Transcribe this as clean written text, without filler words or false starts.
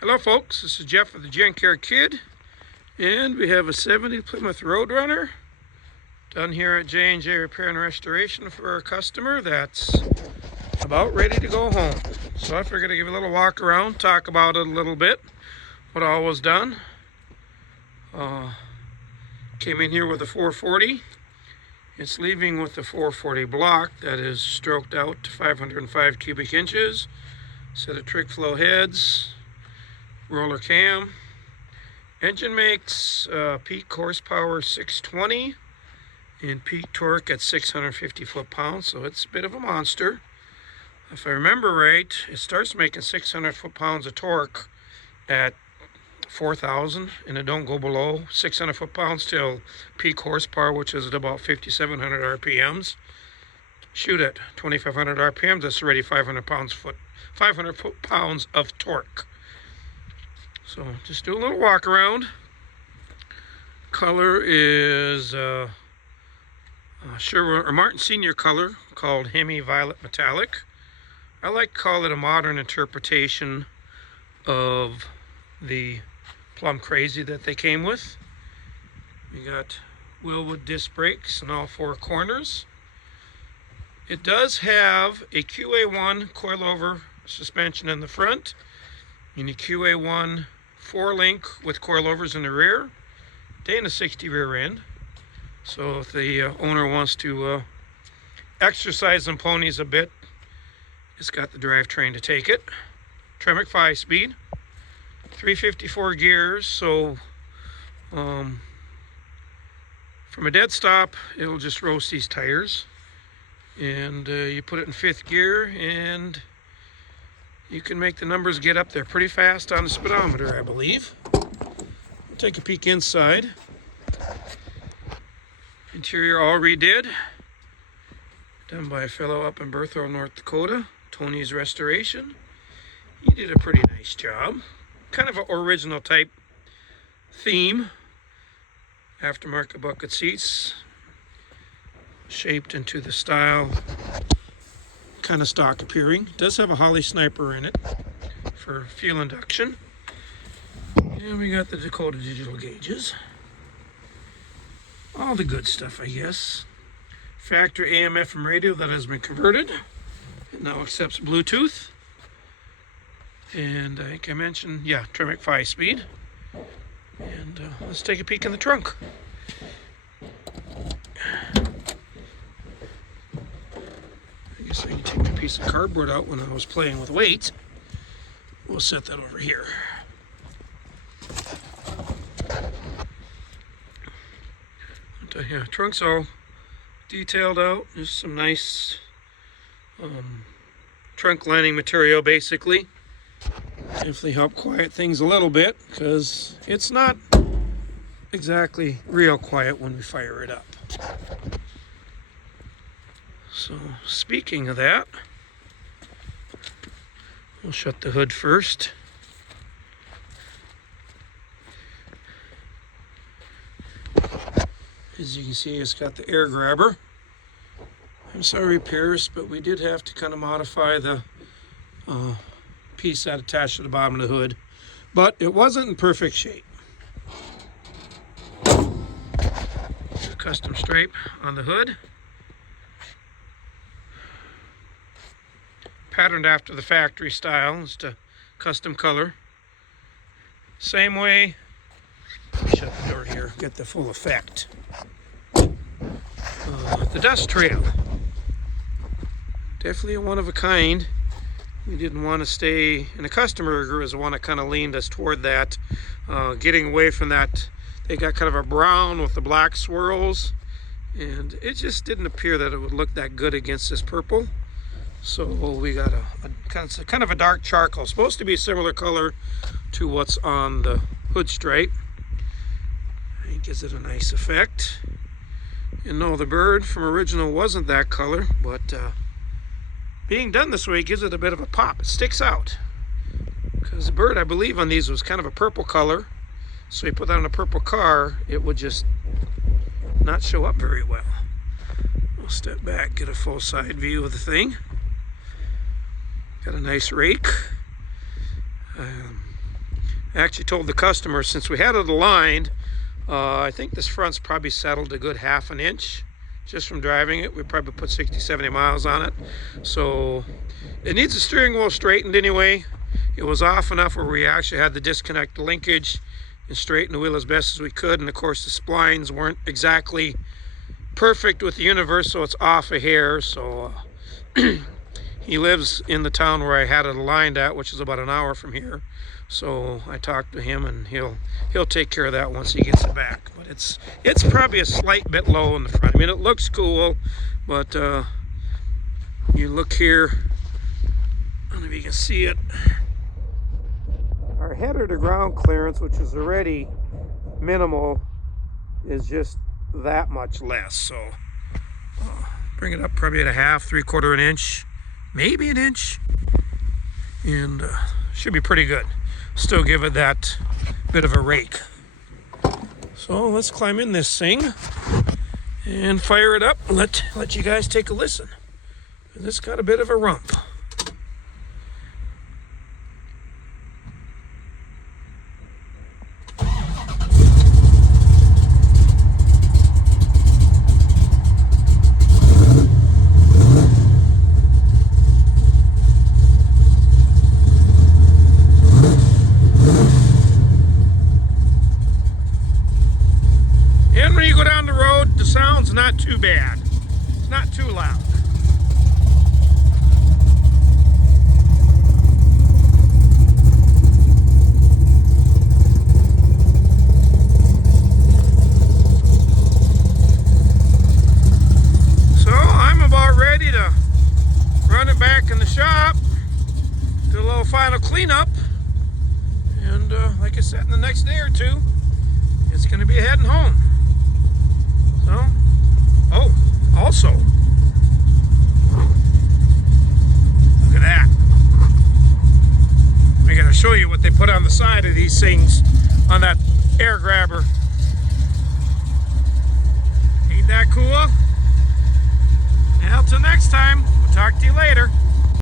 Hello folks, this is Jeff with the J&J Kid, and we have a 70 Plymouth Road Runner done here at J&J Repair and Restoration for a customer that's about ready to go home. So I figured I'd give you a little walk around, talk about it a little bit, what all was done. Came in here with a 440. It's leaving with the 440 block that is stroked out to 505 cubic inches. Set of trick flow heads, roller cam. Engine makes peak horsepower 620 and peak torque at 650 foot-pounds, so it's a bit of a monster. If I remember right, it starts making 600 foot-pounds of torque at 4,000, and it don't go below 600 foot-pounds till peak horsepower, which is at about 5,700 RPMs. Shoot at 2,500 RPMs, that's already 500 foot-pounds of torque. So just do a little walk around. Color is Sherwood or Martin Senior color called Hemi Violet Metallic. I like to call it a modern interpretation of the Plum Crazy that they came with. We got Willwood disc brakes in all four corners. It does have a QA1 coilover suspension in the front and a QA1 4-link with coilovers in the rear, Dana 60 rear end. So if the owner wants to exercise them ponies a bit, it's got the drivetrain to take it. Tremec 5-speed, 354 gears, so from a dead stop, it'll just roast these tires. And you put it in 5th gear, and you can make the numbers get up there pretty fast on the speedometer, I believe. We'll take a peek inside. Interior all redid. Done by a fellow up in Berthold, North Dakota, Tony's Restoration. He did a pretty nice job. Kind of an original type theme. Aftermarket bucket seats, shaped into the style, kind of stock appearing. It does have a Holly Sniper in it for fuel induction. And we got the Dakota digital gauges. All the good stuff, I guess. Factory AM/FM radio that has been converted. It now accepts Bluetooth. And I think I mentioned, yeah, Tremec 5-speed. And let's take a peek in the trunk. I guess I can take a piece of cardboard out when I was playing with weight. We'll set that over here. Yeah, trunk's all detailed out. Just some nice trunk lining material, basically. Definitely help quiet things a little bit, because it's not exactly real quiet when we fire it up. So, speaking of that, we'll shut the hood first. As you can see, it's got the air grabber. I'm sorry, repairs, but we did have to kind of modify the piece that attached to the bottom of the hood, but it wasn't in perfect shape. Custom stripe on the hood, patterned after the factory style. It's a custom color. Same way. Shut the door here, get the full effect. The dust trail, definitely a one of a kind. We didn't want to stay, and the customer was the one that kind of leaned us toward that, getting away from that. They got kind of a brown with the black swirls, and it just didn't appear that it would look that good against this purple. So we got a kind of a dark charcoal, supposed to be a similar color to what's on the hood stripe. It gives it a nice effect. And no, the bird from original wasn't that color, but being done this way gives it a bit of a pop. It sticks out. Because the bird, I believe, on these was kind of a purple color. So you put that on a purple car, it would just not show up very well. We'll step back, get a full side view of the thing. Got a nice rake. I actually told the customer, since we had it aligned, I think this front's probably settled a good half an inch just from driving it. We probably put 60, 70 miles on it. So it needs the steering wheel straightened anyway. It was off enough where we actually had to disconnect the linkage and straighten the wheel as best as we could. And of course the splines weren't exactly perfect with the universe, so it's off a hair. So he lives in the town where I had it aligned at, which is about an hour from here. So I talked to him, and he'll take care of that once he gets it back. But it's probably a slight bit low in the front. I mean, it looks cool, but you look here, I don't know if you can see it. Our header to ground clearance, which is already minimal, is just that much less. So bring it up probably at a half, 3/4 an inch, maybe an inch, and should be pretty good. Still give it that bit of a rake. So let's climb in this thing and fire it up and let you guys take a listen. And it's got a bit of a rump. And when you go down the road, the sound's not too bad. It's not too loud. So I'm about ready to run it back in the shop, do a little final cleanup, and like I said, in the next day or two, it's going to be heading home. So, oh, also, look at that. I gotta show you what they put on the side of these things on that air grabber. Ain't that cool? Well, till next time, we'll talk to you later.